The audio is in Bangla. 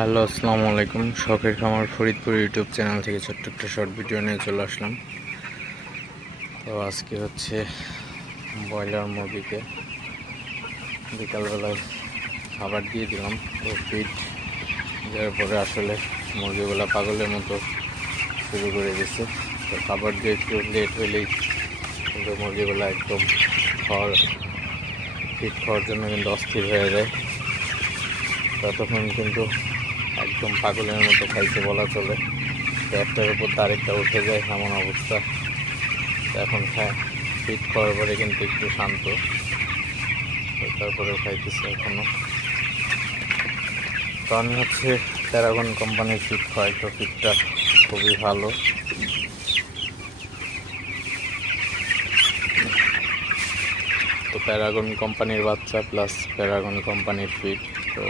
হ্যালো, আসসালামু আলাইকুম। শখের খামার ফরিদপুর ইউটিউব চ্যানেল থেকে ছোট্ট একটা শর্ট ভিডিও নিয়ে চলে আসলাম। তো আজকে হচ্ছে ব্রয়লার মুরগিকে বিকালবেলায় খাবার দিয়ে দিলাম। তো ফিড দেওয়ার পরে আসলে মুরগিগুলো পাগলের মতো শুরু করে দিয়েছে। তো খাবার দিয়ে একটু লেট হইলেই কিন্তু মুরগিগুলো একদম ফিড খাওয়ার জন্য কিন্তু অস্থির হয়ে যায়। ততক্ষণ কিন্তু একদম পাগলের মতো খাইছে বলা চলে। একটার উপর আরেকটা উঠে যায় এমন অবস্থা। এখন ফিট খাওয়ার পরে কিন্তু একটু শান্ত, তারপরেও খাইতেছে এখনো। তো আমি হচ্ছে প্যারাগন কোম্পানির ফিট খাওয়াই। তো ফিটটা খুবই ভালো। তো প্যারাগন কোম্পানির বাচ্চা প্লাস প্যারাগন কোম্পানির ফিট। তো